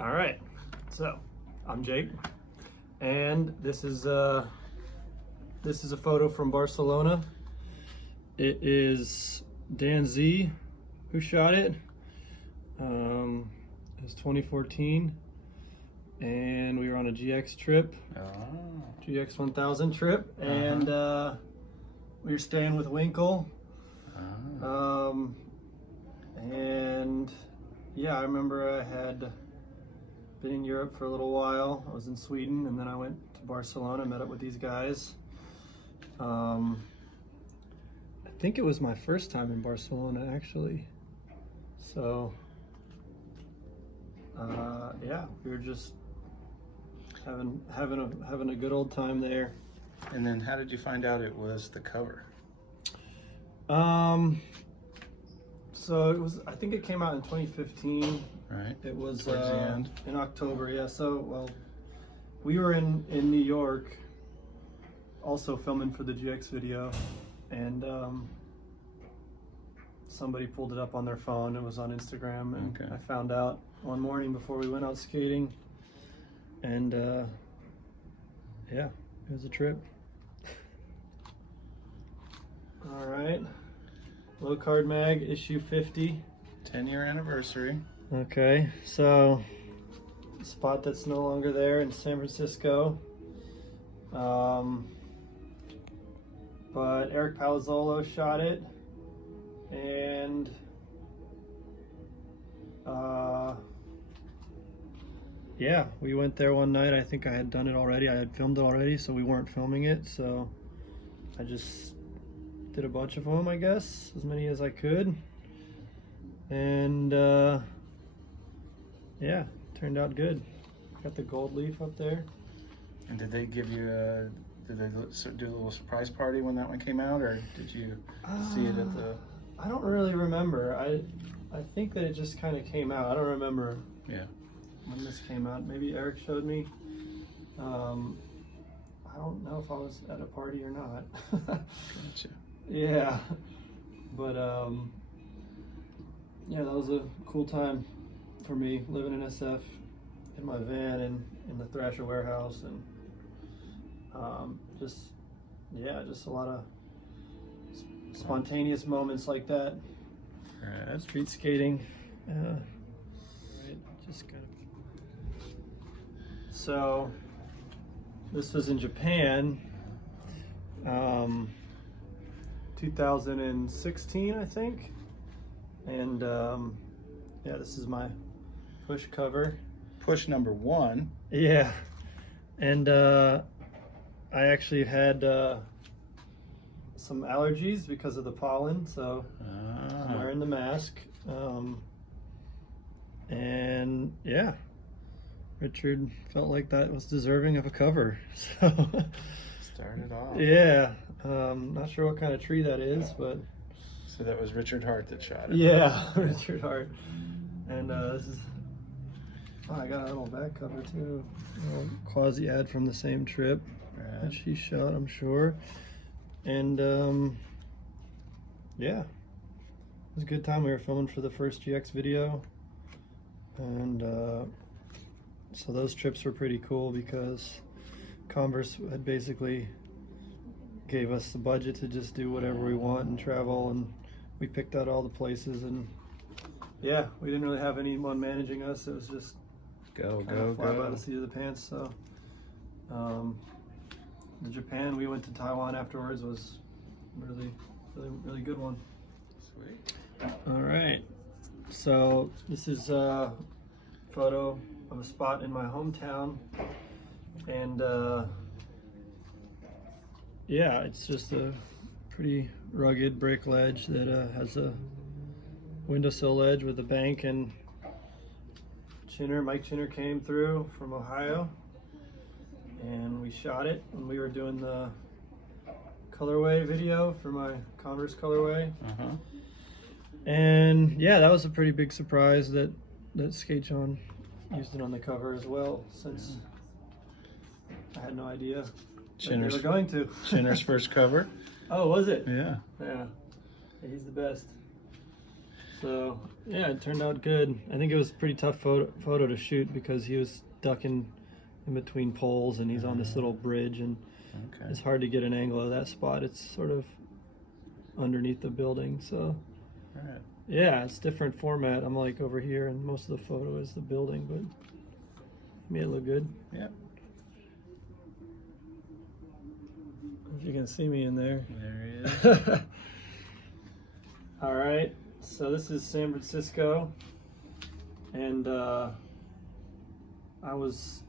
All right, so I'm Jake, and this is a photo from Barcelona. It is Dan Z who shot it. It was 2014, and we were on a GX trip, GX 1000 trip, and we were staying with Winkle. And yeah, I remember I had been in Europe for a little while. I was in Sweden, and then I went to Barcelona, met up with these guys. I think it was my first time in Barcelona, actually. So yeah, we were just having a good old time there. And then how did you find out it was the cover? So it was, I think it came out in 2015. Right. It was Towards the end. in October, yeah. So, well, we were in New York also filming for the GX video, and somebody pulled it up on their phone. It was on Instagram, and Okay. I found out one morning before we went out skating, and yeah, it was a trip. All right. Lowcard Mag, issue 50. 10-year anniversary. Okay, so a spot that's no longer there in San Francisco. But Eric Palozzolo shot it, and yeah, we went there one night. I think I had done it already. I had filmed it already, so we weren't filming it. So I just did a bunch of them, I guess, as many as I could, and yeah, turned out good. Got the gold leaf up there. And did they give you did they do a little surprise party when that one came out, or did you see it at the? I don't really remember. I think that it just kind of came out. I don't remember. Yeah. When this came out, maybe Eric showed me. I don't know if I was at a party or not. Gotcha. Yeah, but yeah, that was a cool time for me, living in SF in my van and in the Thrasher warehouse, and just a lot of spontaneous moments like that. Right. Street skating, right? Just kind of. So this was in Japan. 2016, I think, and yeah, this is my push cover. Push number 1. Yeah, and I actually had some allergies because of the pollen, so I'm wearing the mask. And yeah, Richard felt like that was deserving of a cover, so Started off. yeah. Not sure what kind of tree that is, but So that was Richard Hart that shot it. yeah, Richard Hart. And this is, oh, I got a little back cover too, a little quasi ad from the same trip that she shot, I'm sure. And yeah, it was a good time. We were filming for the first GX video, and so those trips were pretty cool because Converse had basically gave us the budget to just do whatever we want and travel, and we picked out all the places, and yeah, we didn't really have anyone managing us. It was just Go, fly by the seat of the pants. So the Japan, we went to Taiwan afterwards, was really good one. Sweet. All right, so this is a photo of a spot in my hometown, and yeah, it's just a pretty rugged brick ledge that has a windowsill ledge with a bank, and Mike Chinner came through from Ohio, and we shot it when we were doing the colorway video for my Converse colorway. And yeah, that was a pretty big surprise that Skate Jawn used it on the cover as well, since I had no idea they were going to. Chinner's first cover. Oh, was it? Yeah. Yeah. He's the best. So Yeah, it turned out good. I think it was a pretty tough photo to shoot because he was ducking in between poles and he's on this little bridge, and it's hard to get an angle of that spot. It's sort of underneath the building, so yeah, it's different format. I'm like over here and most of the photo is the building, but made it look good. Yeah. If you can see me in there. There he is. All right, so this is San Francisco, and I was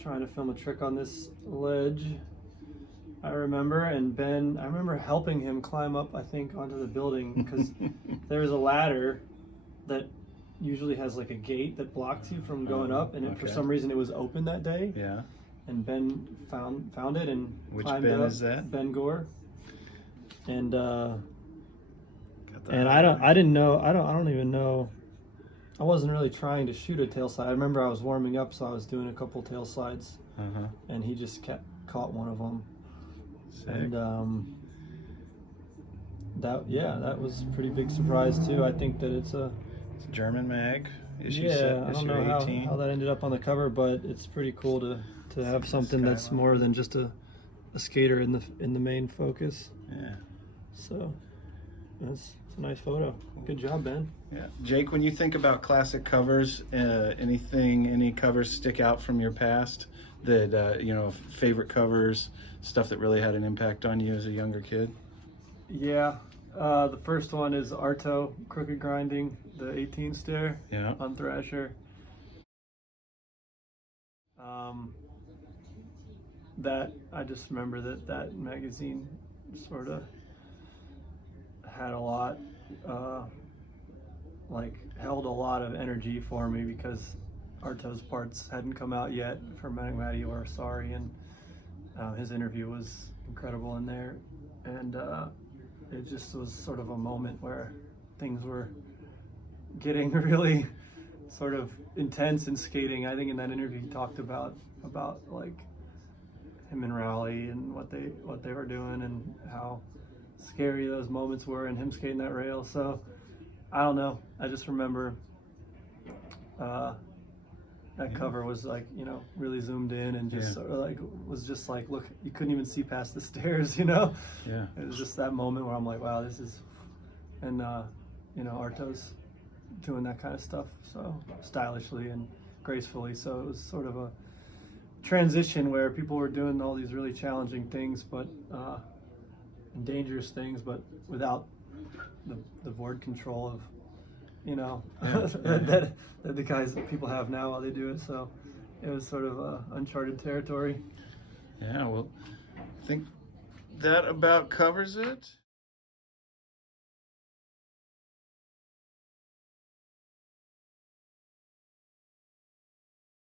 trying to film a trick on this ledge, I remember, and Ben, I remember helping him climb up, I think, onto the building, because there's a ladder that usually has like a gate that blocks you from going up, and for some reason it was open that day. Yeah. And Ben found it and Which climbed Ben up. is that? Ben Gore. And And I don't even know. I wasn't really trying to shoot a tail slide. I remember I was warming up, so I was doing a couple tail slides, and he just caught one of them. Sick. And that was a pretty big surprise too. I think that it's a German mag. Issue I don't know 18. how that ended up on the cover, but it's pretty cool to have something that's more than just a skater in the main focus. Yeah. So it's a nice photo. Good job, Ben. Yeah. Jake, when you think about classic covers, any covers stick out from your past that, favorite covers, stuff that really had an impact on you as a younger kid? Yeah. The first one is Arto, Crooked Grinding, the 18 stair on Thrasher. That, I just remember that magazine sort of had a lot, held a lot of energy for me because Arto's parts hadn't come out yet for Matty or Saari, and his interview was incredible in there, and it just was sort of a moment where things were getting really sort of intense in skating. I think in that interview he talked about like him and Rowley and what they were doing and how scary those moments were and him skating that rail. So I don't know, I just remember that cover was like, really zoomed in and just sort of like was just like, look, you couldn't even see past the stairs, It was just that moment where I'm like, wow, this is, and Arto's doing that kind of stuff so stylishly and gracefully. So it was sort of a transition where people were doing all these really challenging things, but and dangerous things, but without the board control of that the guys that people have now while they do it. So it was sort of uncharted territory. Yeah, well, I think that about covers it.